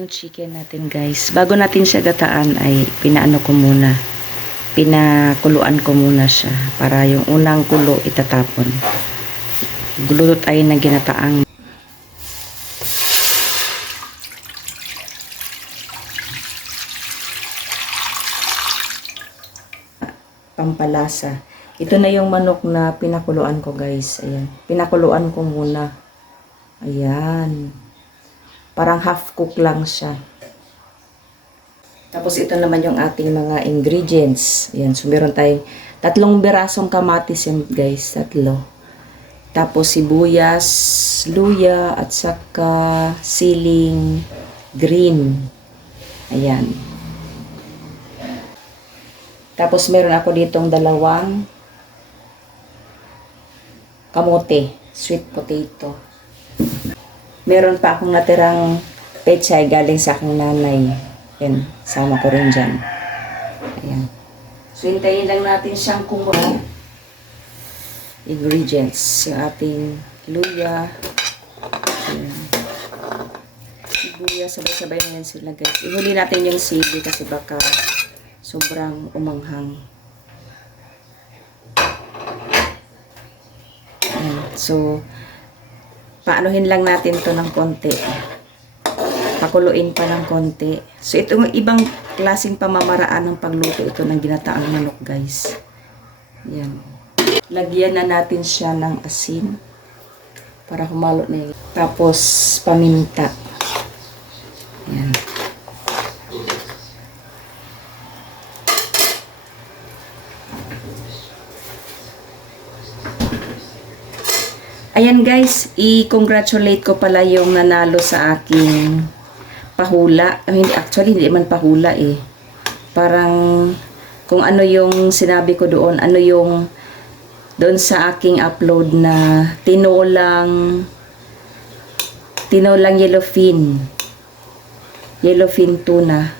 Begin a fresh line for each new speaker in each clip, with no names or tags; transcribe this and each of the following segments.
yung chicken natin guys. Bago natin siya gataan ay pinaano ko muna. Pinakuluan ko muna siya para yung unang kulo itatapon. Guluto tayo ng ginataang pampalasa. Ito na yung manok na pinakuluan ko guys. Ayan. Pinakuluan ko muna. Ayan. Parang half cook lang siya. Tapos ito naman yung ating mga ingredients. Ayan. So meron tayong tatlong berasong kamatis yan guys. Tatlo. Tapos sibuyas, luya, at saka siling green. Ayan. Tapos meron ako ditong dalawang kamote, sweet potato. Meron pa akong natirang pechay galing sa aking nanay. Yan, sama ko rin dyan. Ayan. So, hintayin lang natin siyang kumuha. Ingredients. Yung ating luya. Ayan. Sibuya, sabay-sabay na yan sila guys. Ihuli natin yung sili kasi baka sobrang umanghang. Ayan. So, paanohin lang natin to ng konti. Pakuluin pa ng konti. So, ito yung ibang klaseng pamamaraan ng pagluto ito ng ginataang manok, guys. Yan. Lagyan na natin siya ng asin para humalo na yun. Tapos, paminta. Ayan guys, i-congratulate ko pala yung nanalo sa aking pahula. I mean, actually, hindi man pahula eh. Parang kung ano yung sinabi ko doon, ano yung doon sa aking upload na tinolang tinolang yellowfin. Yellowfin tuna.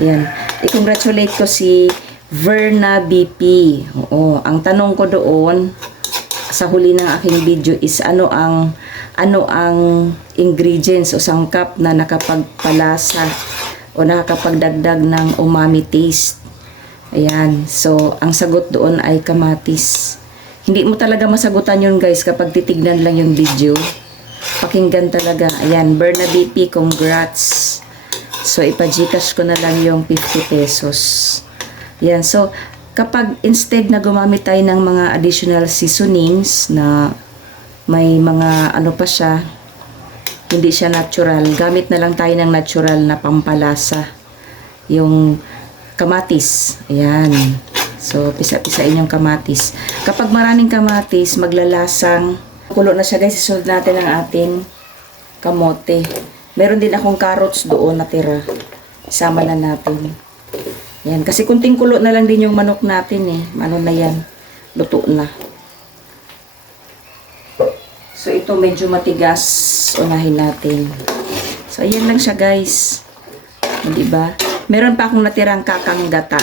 Ayan. I-congratulate ko si Verna BP. Oo, ang tanong ko doon, sa huli ng aking video is ano ang ano ang ingredients o sangkap na nakapagpalasa o nakakapagdagdag ng umami taste. Ayan. So, ang sagot doon ay kamatis. Hindi mo talaga masagutan yun guys kapag titignan lang yung video. Pakinggan talaga. Ayan. Berna BP, congrats. So, ipa-gcash ko na lang yung 50 pesos. Ayan. So, kapag instead na gumamit tayo ng mga additional seasonings na may mga ano pa siya, hindi siya natural, gamit na lang tayo ng natural na pampalasa. Yung kamatis. Ayan. So, pisa-pisain yung kamatis. Kapag maraming kamatis, maglalasang kulo na siya guys. Isunod natin ang ating kamote. Meron din akong carrots doon natira. Isama na natin. Yan. Kasi kunting kulo na lang din yung manok natin eh. Ano na yan. Luto na. So, ito medyo matigas. Unahin natin. So, ayan lang siya guys. Hindi ba? Meron pa akong natirang kakang gata.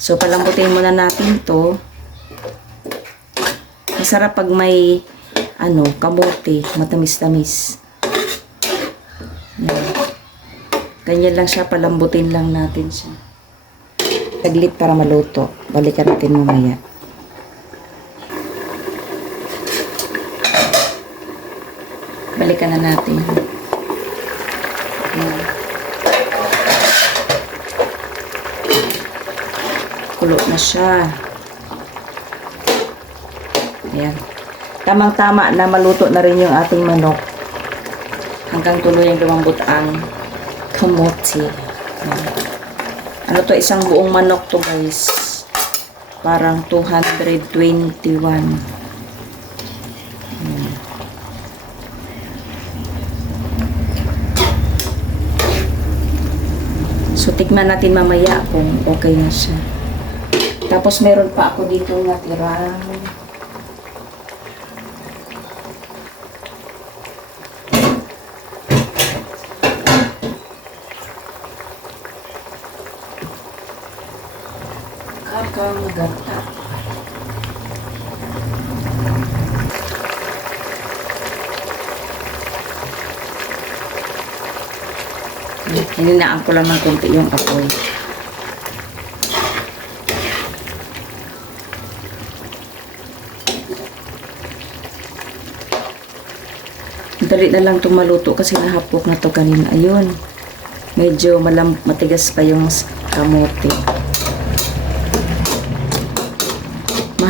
So, palambutin muna natin to. Masarap pag may ano, kamote, matamis-tamis. Yan. Ganyan lang siya, palambutin lang natin siya. Saglit para maluto. Balikan natin mamaya. Balikan na natin. Yan. Kulo na siya. Ayan. Tamang-tama na maluto na rin yung ating manok. Hanggang tuloy yung lumambot ang kamote. Ano to, isang buong manok to guys. Parang 221. Ayan. So, tignan natin mamaya kung okay na siya. Tapos, meron pa ako dito natira. Kakang gata. Hininaan ko lang ng konti yung apoy. Dali na lang itong maluto kasi nahapok na to kanina. Ayun. Medyo malam matigas pa yung kamote.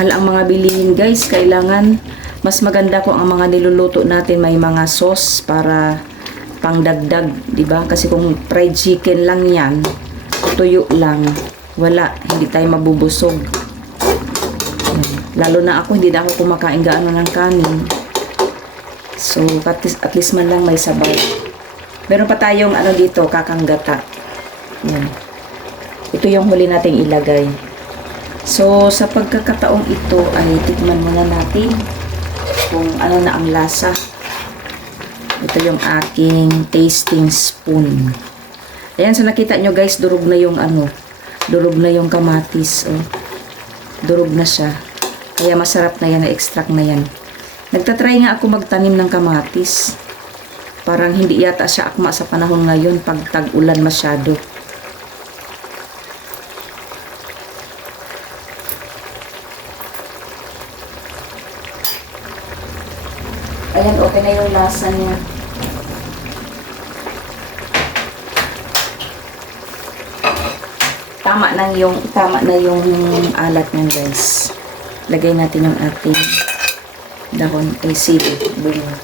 Mahal ang mga bilihin guys. Kailangan mas maganda kung ang mga niluluto natin may mga sauce para pangdagdag, 'di ba? Kasi kung fried chicken lang 'yan, tuyo lang, wala, hindi tayo mabubusog. Lalo na ako, hindi na ako kumakain gaano ng kanin. So, at least, at least man lang may sabaw. Meron pa tayong ano dito, kakanggata. Yan. Ito yung huli nating ilagay. So, sa pagkakataong ito ay tikman muna natin kung ano na ang lasa. Ito yung aking tasting spoon. Ayan, so nakita nyo guys, durog na yung ano, durog na yung kamatis. Oh. Durog na siya. Kaya masarap na yan, na-extract na yan. Nagtatry nga ako magtanim ng kamatis. Parang hindi yata siya akma sa panahon ngayon pag tag-ulan masyado. Ayan, okay na yung lasa niya. Tama na yung tama na yung alat niyan, guys. Lagay natin yung ating dahon ay sili, bunga.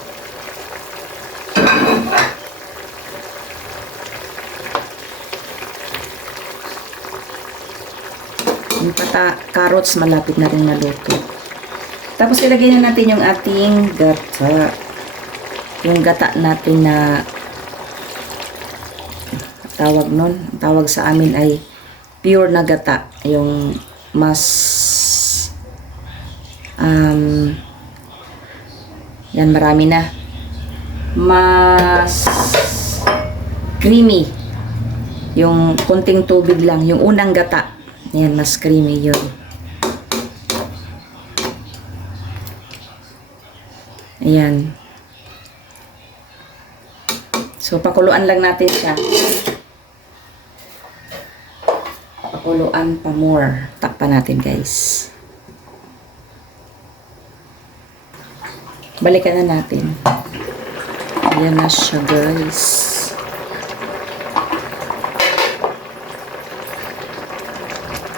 Yung pata, carrots malapit na rin maluto. Tapos ilagay na natin yung ating gata. Yung gata natin na tawag nun, tawag sa amin ay pure na gata. Yung mas um, yan marami na. Mas creamy. Yung kunting tubig lang. Yung unang gata. Yan, mas creamy yun. Ayan. So, pakuluan lang natin siya. Pakuluan pa more. Takpan natin, guys. Balikan na natin. Ayan na siya, guys.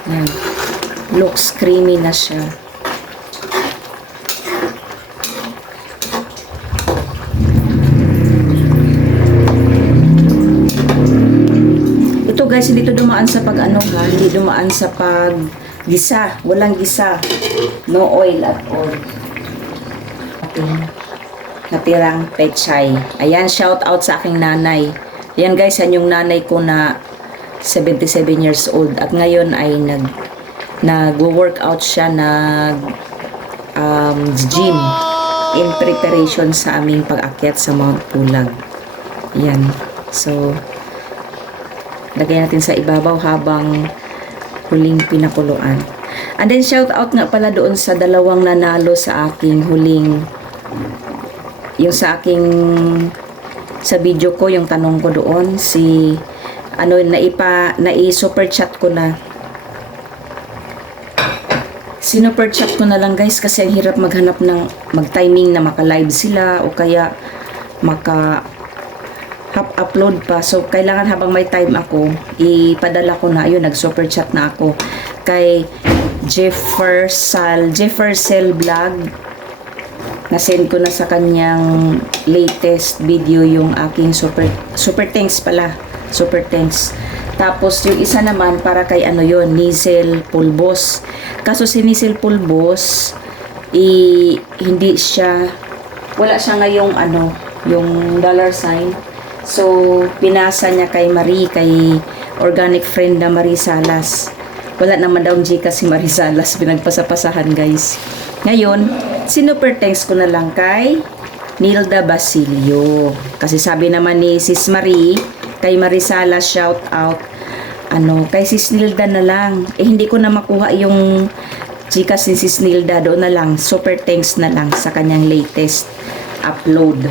Ayan. Looks creamy na siya. Ito guys, hindi to dumaan sa pag ano hindi dumaan sa pag gisa, walang gisa. No oil at all. Ating natirang pechay. Ayan, shout out sa aking nanay. Ayan guys, yan yung nanay ko na 77 years old at ngayon ay nag nag-workout siya nag um, gym in preparation sa aming pag-akyat sa Mount Pulag. Yan. So, lagay natin sa ibabaw habang huling pinakuluan. And then shout out nga pala doon sa dalawang nanalo sa aking huling yung sa aking sa video ko yung tanong ko doon si ano naipa nai super chat ko na Sinuper chat ko na lang guys kasi ang hirap maghanap ng mag-timing na maka-live sila o kaya maka upload pa. So kailangan habang may time ako, ipadala ko na ayun nag-super chat na ako kay Jeffersal Jeffersel vlog na-send ko na sa kanyang latest video yung aking super super thanks pala. Super thanks. Tapos yung isa naman para kay ano yon Nizel Pulbos. Kaso si Nizel Pulbos i hindi siya wala siya ngayong ano yung dollar sign. So pinasa niya kay Marie kay organic friend na Marie Salas. Wala naman daw Gcash si Marie Salas pinagpasapasahan guys. Ngayon, sinuper thanks ko na lang kay Nilda Basilio. Kasi sabi naman ni Sis Marie, kay Marisala shout out ano kay Sis Nilda na lang eh hindi ko na makuha yung chika si Sis Nilda doon na lang super thanks na lang sa kanyang latest upload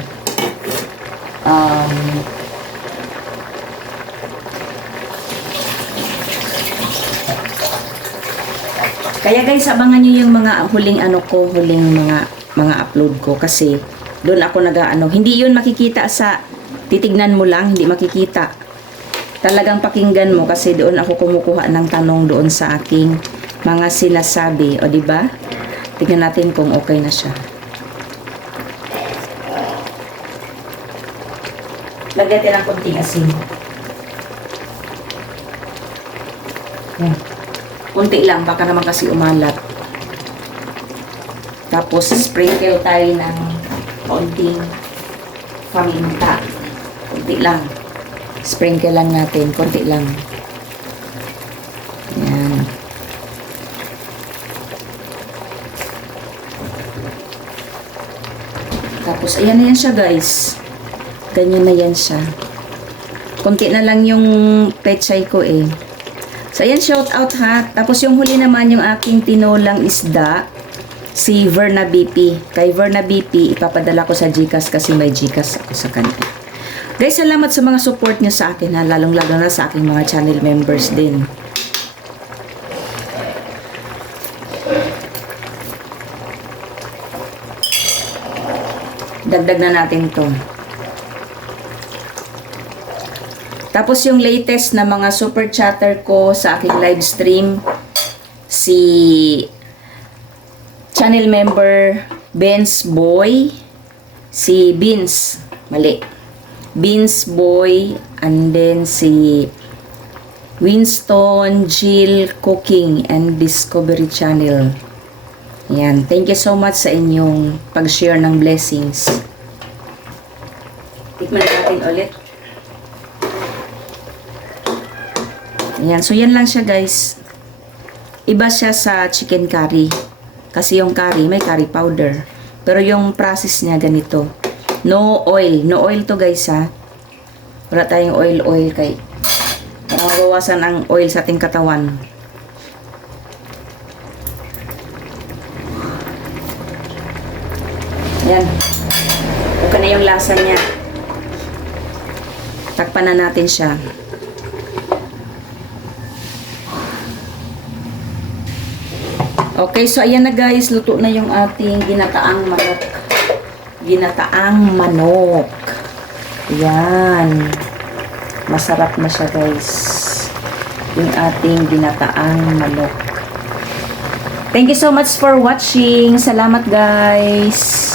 um, kaya guys, abangan nyo yung mga huling ano ko, huling mga mga upload ko kasi doon ako nag-ano. Hindi yun makikita sa titignan mo lang, hindi makikita. Talagang pakinggan mo kasi doon ako kumukuha ng tanong doon sa aking mga sinasabi. O, di ba? Tingnan natin kung okay na siya. Lagyan natin ng konting asin. Yan. Kunti lang, baka naman kasi umalat. Tapos, sprinkle tayo ng konting paminta. Kunti lang. Sprinkle lang natin, konti lang. Yan. Tapos, ayan na yan siya guys. Ganyan na yan siya. Kunti na lang yung pechay ko eh. So, ayan, shout out ha. Tapos, yung huli naman, yung aking tinolang isda, si Verna BP. Kay Verna BP, ipapadala ko sa Gcash kasi may Gcash ako sa kanya. Guys, salamat sa mga support niyo sa akin ha. Lalong-lalo na sa aking mga channel members din. Dagdag na natin to. Tapos yung latest na mga super chatter ko sa aking live stream, si channel member Benz Boy, si Beans, mali. Beans Boy, and then si Winston Jill Cooking and Discovery Channel. Yan. Thank you so much sa inyong pag-share ng blessings. Tikman natin ulit. Yan. So, yan lang siya guys. Iba siya sa chicken curry. Kasi yung curry, may curry powder. Pero yung process niya ganito. No oil. No oil to guys ha. Wala tayong oil-oil kay mabawasan ang oil sa ating katawan. Yan. Okay na yung lasa niya. Takpan na natin siya. Okay, so ayan na guys, luto na yung ating ginataang manok. Ginataang manok. Yan. Masarap na siya guys. Yung ating ginataang manok. Thank you so much for watching. Salamat guys.